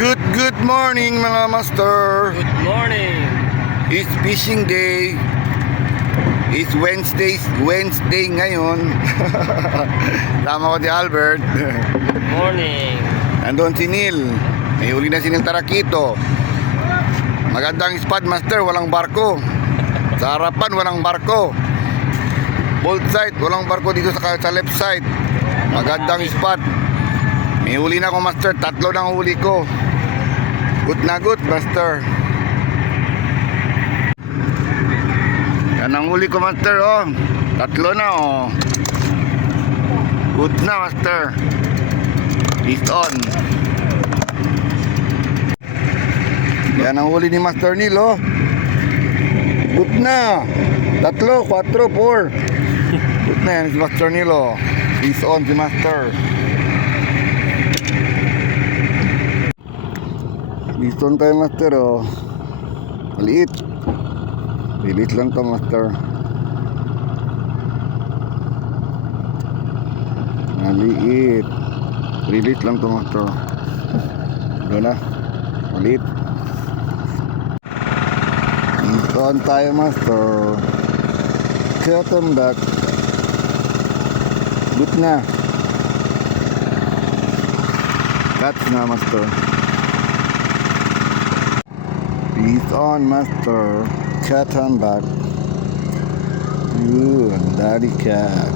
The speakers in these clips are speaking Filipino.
Good morning mga master. Good morning. It's fishing day. It's Wednesday ngayon. Tama ko si Albert. Good morning. Nandun si Neil. May uli na si Neil Tarakito. Magandang spot master, walang barko. Sa harapan walang barko. Both side, walang barko dito sa left side. Magandang spot. May huli na ako master, 3 na huli ko. Good na good master. Yan ang huli ko master oh. 3 na oh. Good na master. It's on. Yan ang huli ni Master Neil oh. Good na. 3, 4, 4. Good na yan si Master Neil oh. It's on si Master. Liston tayo master oh. Maliit. Maliit lang to master. Maliit. Maliit lang to master. Doon na. Maliit. Liston tayo master. Cotton back. Good na. Catch na master. He's on master. Cat on back. Ooh, daddy cat.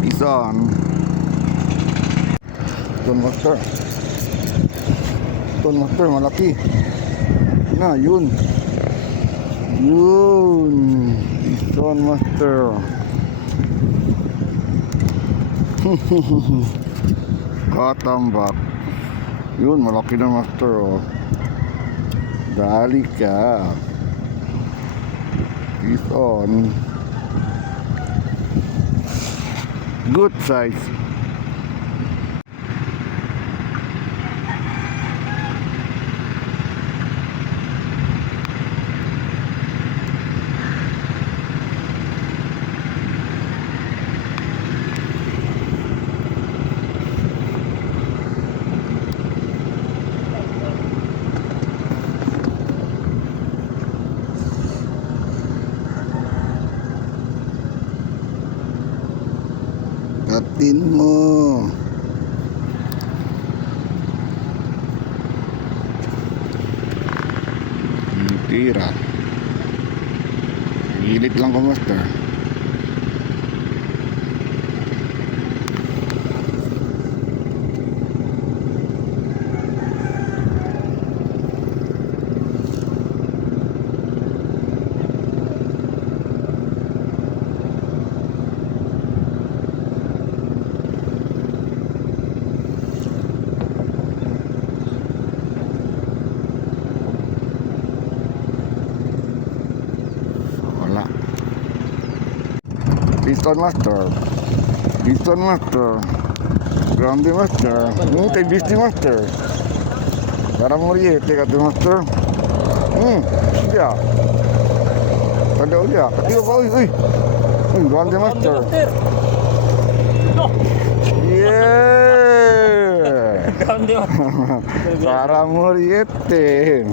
He's on. Ton master. Ton master malaki. Na yun. Yun. He's on master. Cat on back. Yun, malaki na master oh. Dali ka. He's on. Good size. Katin mo. Tira. Gilit lang ko master. Liston master. Liston master. Grande master. Tay bisti master. Para moriete kata master. Dia. Tanda dia. Katiyo ka uy. Grande master. Yeah. Grande master. Para moriete.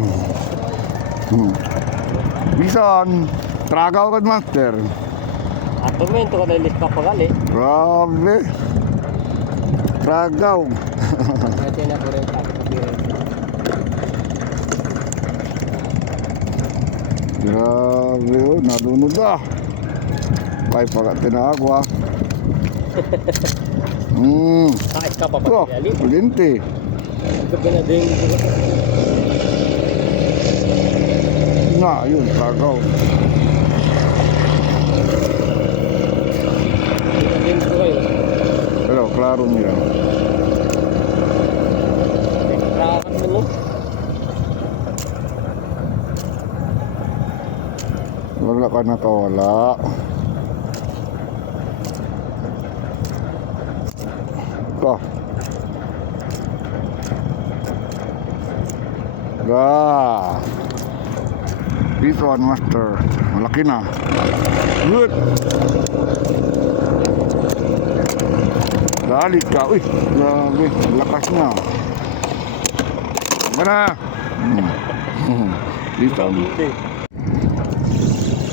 Bison. Tragaw ka master. Atumento ka na ilis pa pagali. Grabe. Tragaw. Ito na po rin tapos pagbirin. Grabe oh, nalunod ah. Kaya pagkatin na ako ah. Kahit ka pa Oh, pagali. kulinti. Ito ka na din. Na, yun, tragaw. Din ko kayo. Pero, klaro niya. Rakan mo no? Wala ka nakawala. Ito. This one master. Malaki na. Good. Dali ka. Uy, grabe. Lakas na. Mana? Dito. Hindi.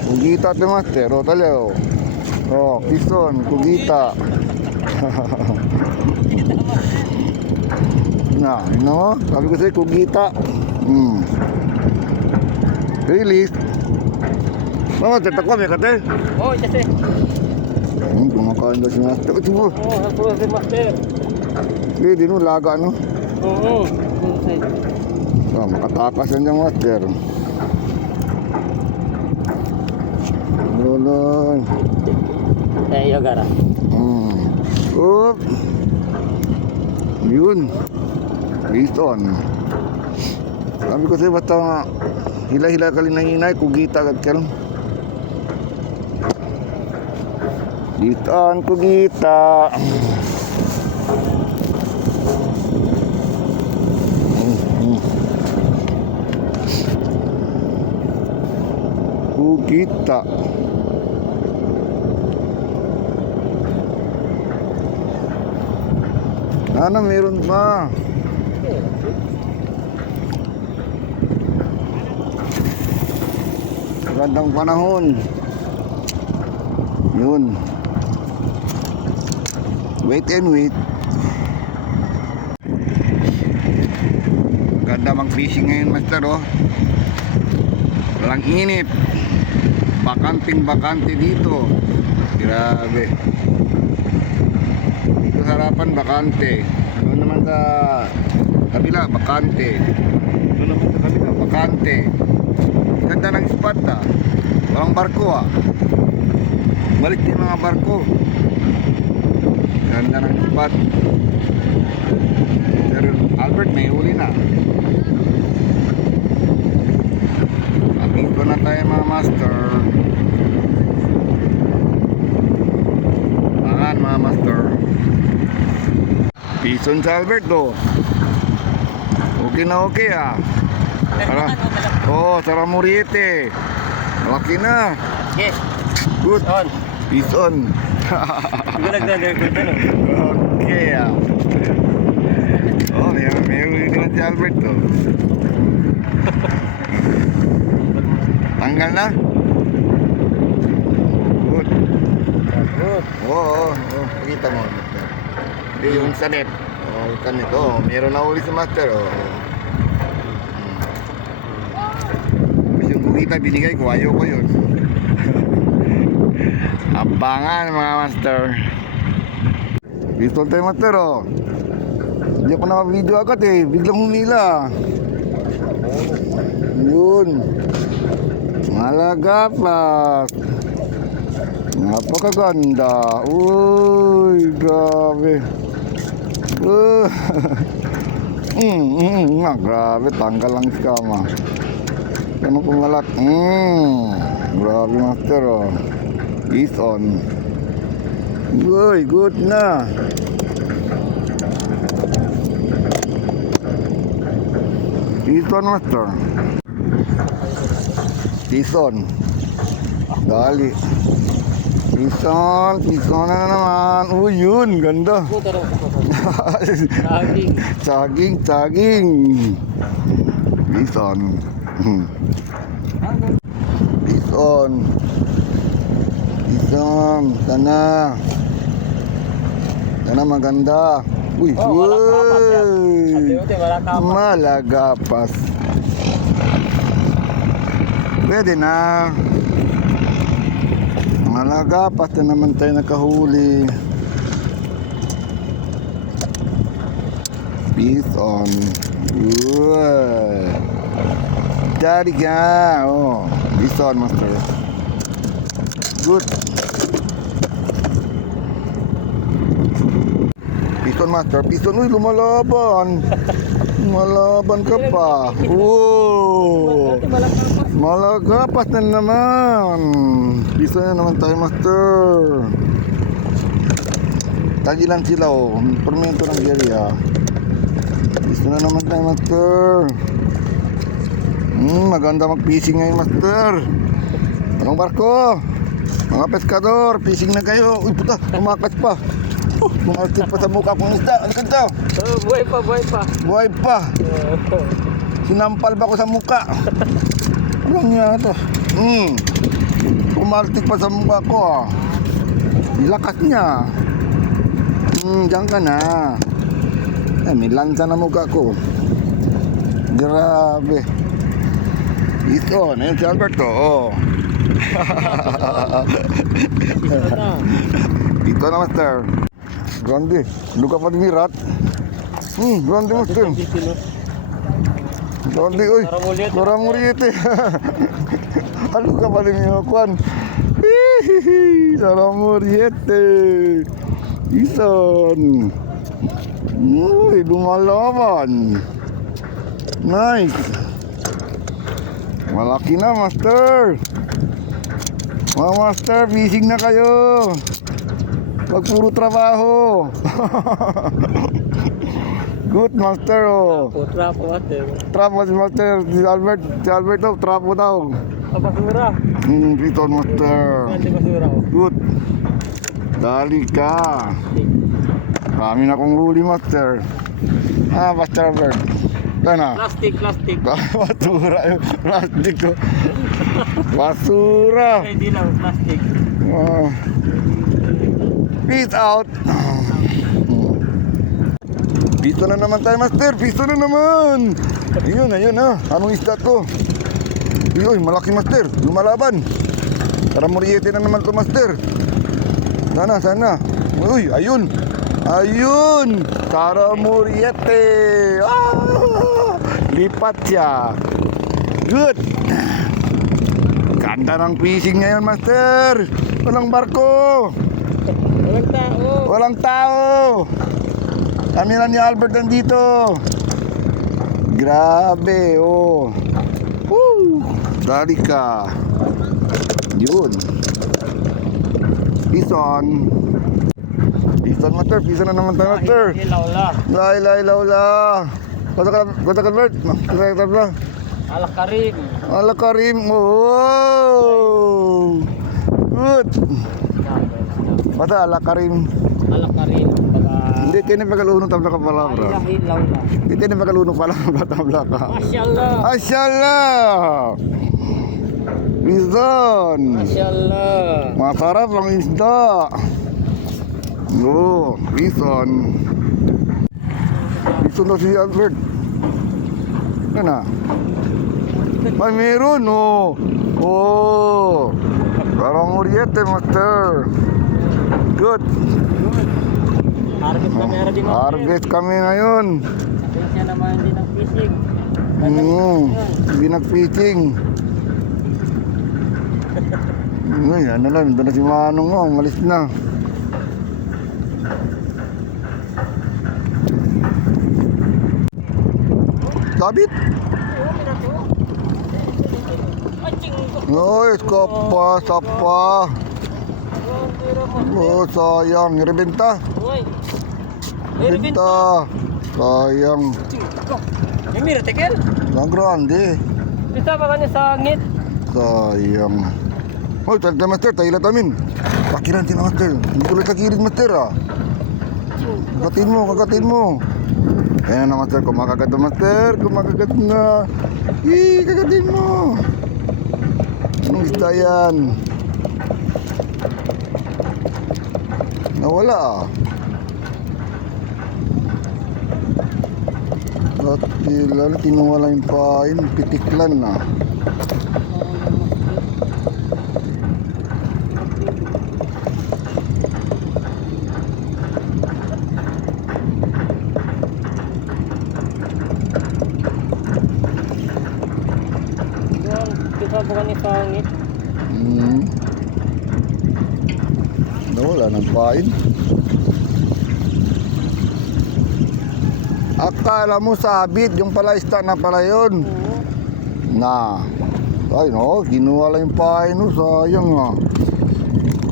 Kugita ito, master. O, tali, o. O, piston. Kugita. Na, no? Sabi ko sa'yo, kugita. Release. Oh, tetak ko, may kate. Oh, kasi. Kumakain daw si master. Ito mo. Oh, ako si master. Hindi, no, laga, no? Oo. Oh, makatakas yan yung master. Lulun. Iyo gara. Oop. Yun. Piston. Sabi ko sa'yo, basta hila-hila ka rin na hinay, kugita agad ka lang. Piston, kugita. Kugita. Ano, meron pa. Magandang panahon. Yun. Wait and wait. Ganda mag-fishing ngayon, master, oh. Walang init. Bakanting-bakante dito. Grabe. Dito sa harapan, bakante. Doon naman sa kabila, bakante. Doon naman sa kabila, bakante. Ganda ng spot, ah. Walang barko, ah. Balik din mga barko. Ganda ng spot. Pero Albert, may huli na. Ito na tayo, mga master. Ayan, mga master. Pison sa Albert, oh. Okay na okay, ah. Oh, Sara Muriete. Malaki na. Yes. Good. On. Pison. Okay, ah. Oh, may huli na si Albert, oh. Tanggal na? Good. Good. Oo, kita mo. Hindi yung sa net. Oh, yung sa net. Oh, meron na uli si master. Oh. Tapos yung kukita binigay ko, ayaw ko yun. Abangan, mga master. Pistol tayo, master, oh. Hindi ako naka-video agad, eh. Biglang humila. Yun. Malagapas. Napakaganda. Uy, grabe. Grabe, tanggal lang si kama. Ganun pumalak. Grabe, master, oh. Is on. Uy, good na. Is on, master. Pison. Dali. Pison na naman. Uy, yun, ganda. Saging. Saging. Pison. Pison. Sana. Sana maganda. Uy, Oh, uy. malagapas. Malagapas. Pwede na. Malagapas na naman tayo nakahuli. Peace on. Daddy ka. Oh, peace on, master. Good. Piston, master. Piston. Uy, lumalaban. Lumalaban ka pa. Oh. Malagapas na naman. Bisa na naman tayo, master. Tagilan sila, oh. Permento ng area. Bisa na naman tayo, master. Maganda mag-fishing ngayon, master. Anong barko? Mga peskador, fishing na kayo. Uy, puta, tumakas pa. Bumaltik pa sa mukha kong isda. Ano kanto? Buhay pa, buhay pa. Buhay pa. Sinampal ba ko sa mukha? Anong niya ito? Bumaltik pa sa mukha ko ah. Lakas niya. Diyan ka na. May lansa na mukha ko. Grabe. Ito, na yun si Alberto. Oh. Ito na, master. Grande. Luka pa ni Rat. Grande, master. Grande, oy. Parang muriete. Luka pa ni Kwan. Sarang muriete. Ison. Uy, lumalaban. Nice. Malaki na, master. Mga master, fishing na kayo. Wag puro trabaho. Good, master. Oh. Trapo, ate. Trapo si master. Si Alberto, trapo daw. Basura. Dito, master. Basura. Good. Dali ka. Marami na akong huli, master. Master Albert. Sana. Plastic. Basura yung plastic ko. Basura. Hindi lang, plastic. Peace out. Piso na naman tayo, master. Piso na naman. Ayun ha. Anong isda to? Uy, malaki, master. Lumalaban. Tara, muriete na naman to, master. Sana. Uy, ayun. Tara, muriete. Lipat siya. Good. Ganda ng fishing ngayon, master. Walang barko. Walang tao. Kami lang ni Albert nandito. Grabe, oh. Woo! Dali ka. Yun. Pison, master. Pison na naman tayo, master. Ilaw la. Kota ka, Albert. Ala Karim. Oh. Good. Bata, ala Karim. Hindi kayo na pagkaluno tabla ka pala, bro. Hindi kayo na pagkaluno pala tabla ka. Masyaallah. Pison. Masarap ang isda. Pison. Pison daw si Albert. Ano na? Ay, meron, Parang muriete, master. Good. Harvest kami ngayon. Siya naman hindi nag-fishing. Hindi nag-fishing. Ano lang, doon na si Manong mo, umalis na. Sabit? Oy, sapa. Sayang, rebenta. Sayang. Mira, tekel. Ang grande. Bisa pa ka sa ngit. Sayang. Oy, talita, master, tayo amin. Pakiran din, master. Hindi ko lang kakilig, master, Kagatin mo. Ayan na, master. Kumakagat na, master. Kumakagat na. Kagatin mo. Anong isda yan? Nawala, At ilan, kinuha lang yung pain. Pitiklan na. Kita bukan ni pangit. Nawala ng pain. Akala mo sabit, yung pala isda na pala yun. Na. Ay no, ginuha lang yung pain, sayang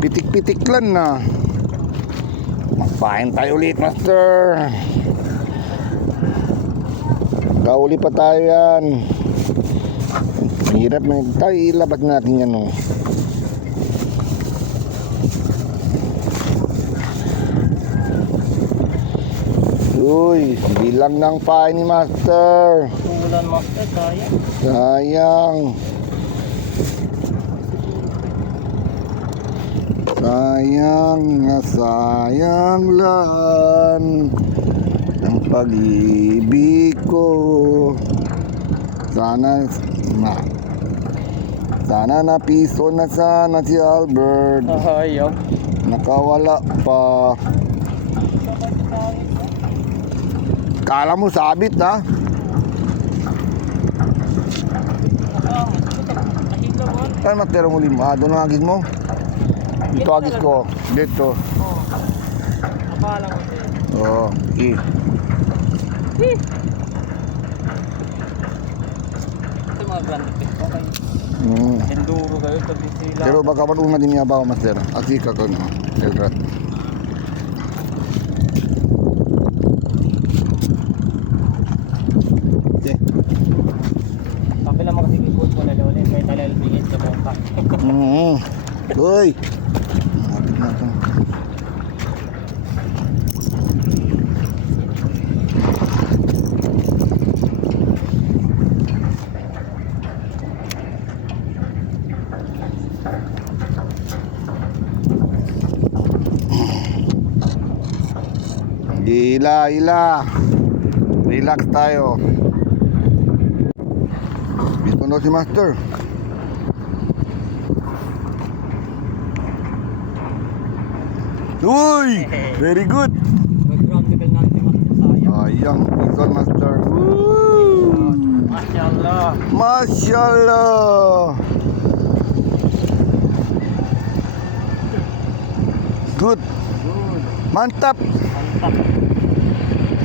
Pitik-pitik lang na. Magpain tayo ulit, master. Kauli pa tayo yan. Hirap na tayo, ilabas natin yan Uy, bilang ng pahay ni Master. Tulan master, sayang. Sayang. Sayang na sayang lang ang pag-ibig ko. Sana na piso na sana si Albert. Ayaw. Nakawala pa. Kala mo sabit ha? Saan matira mo lima? Doon ang agis mo? Dito agis ko. Dito. Oo. Akala mo din. Oo. Ito mga grand pick pa kayo. Mm. Enduro kayo, tabi sila. Pero baka madungan din niya ba, Master? Agsi ka ko. Selrat. Okay. Sabi naman kasi kipot mo na ulit, may talalbingit sa bangka. Uy! Mabit na ito. Ila. Relax tayo. Dito na si Master. Uy! Very good. Mag-practical natin master, sayang. Ayang, ikaw Master. Woo! Masyaallah. Masyaallah. Good. Good. Mantap. Mantap.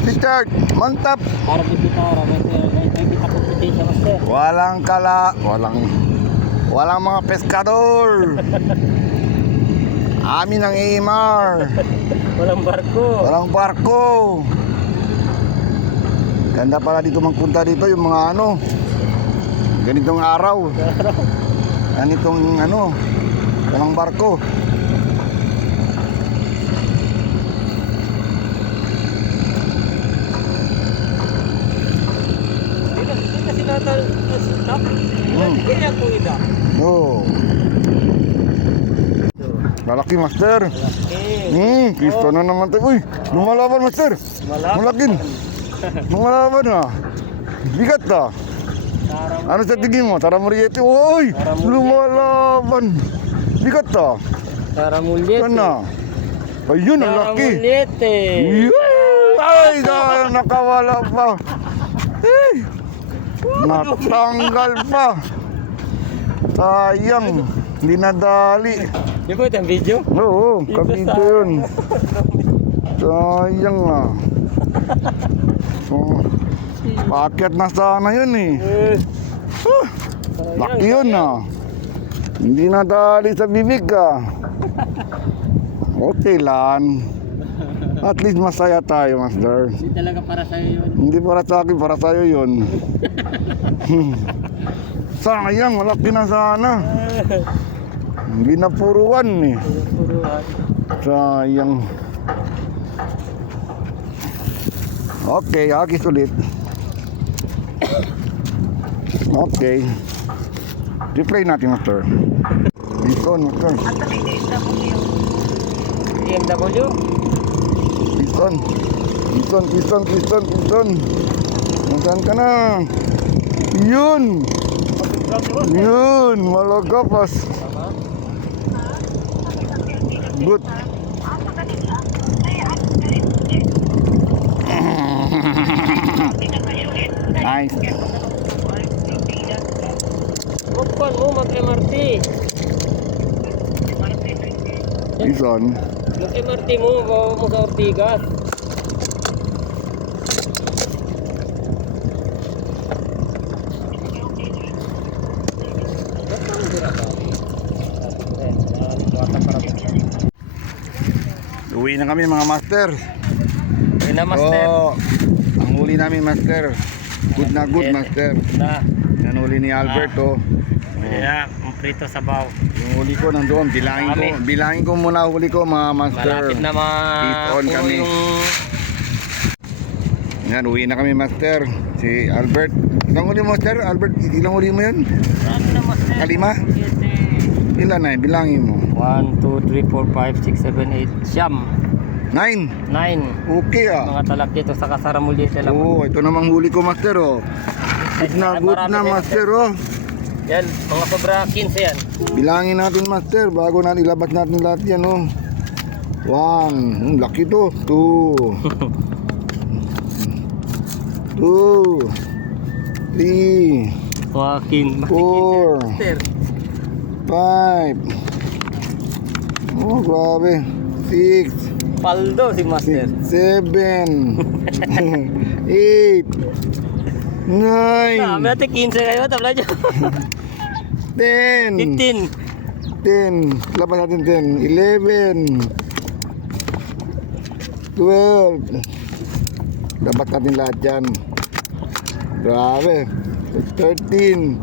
Richard, mantap. Para di bitara, may kita competition master. Walang mga peskador. Amin ang AMR. Walang barko. Walang barko. Ganda pala dito magpunta dito yung mga ano. Ganitong araw. Ganitong ano. Walang barko. Hindi kasi natal stop. Hindi kaya ko ida. Oh. Malaki Master. Pisto na naman tayo. Uy, lumalaban Master. Malakin. Lumalaban na. Bigat na. Ano sa tingin mo? Tara Moriete. Uy, lumalaban. Bigat na. Tara mulit. Ano? Ayun, ang laki. Mulit eh. Ay, nakawala pa. Hey, natanggal pa. Sayang, hindi nadali. Di ba ito ang video? Oo, kabito yun. Sayang na. Oh, paakyat na sana yun eh. Laki yun ah. Hindi nadali sa bibig ah. Okay lang. At least masaya tayo, Master. Hindi talaga para sa'yo yun. Hindi para sa akin, para sa'yo yun. Sayang, malaki na sana. Hindi na puruan eh. Puruan. Sayang. Okay, agis ulit. Okay. Replay natin, Master. Piston, Master. BMW? Piston. Nasaan ka na? Yun! Yun! Malagapas. Good. Nice. Huwag mo mag-MRT. Piston. Mag-MRT mo, bawa mo sa Ortigas. Uwi na kami mga master. Uwi na master. Oh, ang huli namin master. Good na good master. Na. Yan huli ni Albert oh. Yeah, prito sabaw. Yung huli ko nandoon, bilangin ko muna huli ko mga master. Malapit na Keep on puro kami. yung Yan, uwi na kami, master. Si Albert. Ilang huli mo, master? Albert, ilang huli mo yun? Marami na master. Kalima? Ilan na, bilangin mo. 1, 2, 3, 4, 5, 6, 7, 8, siyam. 9. 9. Okay ah. Mga talak dito sa kasaramuli sila. Oo, ito namang huli ko, master, oh. Good na, master, oh. Yan, mga sobra 15 yan. Bilangin natin, master, bago natin ilabas natin lahat yan, oh. 1. Laki to. 2. 2. 3. Joaquin. 4. 5. Oh, grabe. 6. Paldo si master. 7. 8. 9. Dami natin 15 kayo. Tabla dyan. 10. 15. 10. Laban natin 10. 11. 12. Dapat natin lahat yan. Grabe. 13.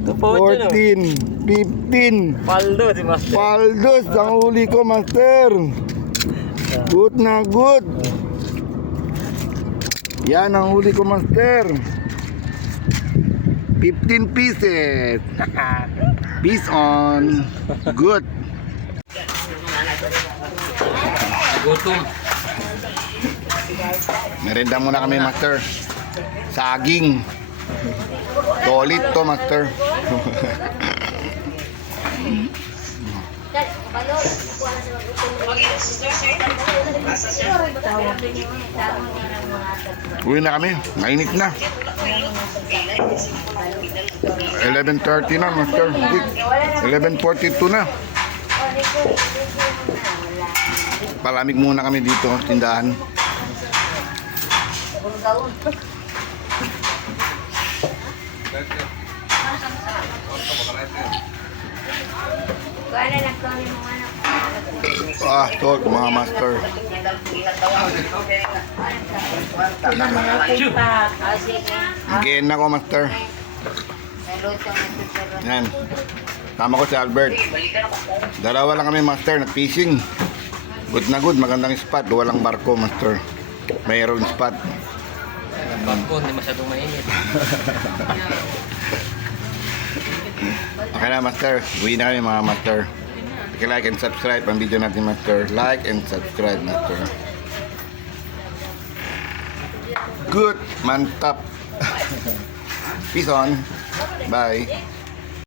Ito po ito. 14. 15. Paldo si master. Paldos ang huli ko, master. Good na good. Yan ang huli ko, master. 15 pieces. Peace on. Good. Gutom. Merenda muna kami, master. Saging. Tolit to, master. Uwi na kami. Mainit na. 11:30 na, master. 11:42 na. Palamig muna kami dito, tindahan. Ah, to mga master. Again ako, master. Yan. Tama ko si Albert. Dalawa lang kami, master, nag-fishing. Good na good, magandang spot. Walang barko, master. Mayroon spot. Bangko, hindi masyadong mainit. Okay na, master. Uwi na kami, mga master. Like and subscribe ang video natin, master. Like and subscribe, master. Good, mantap. Peace on. Bye.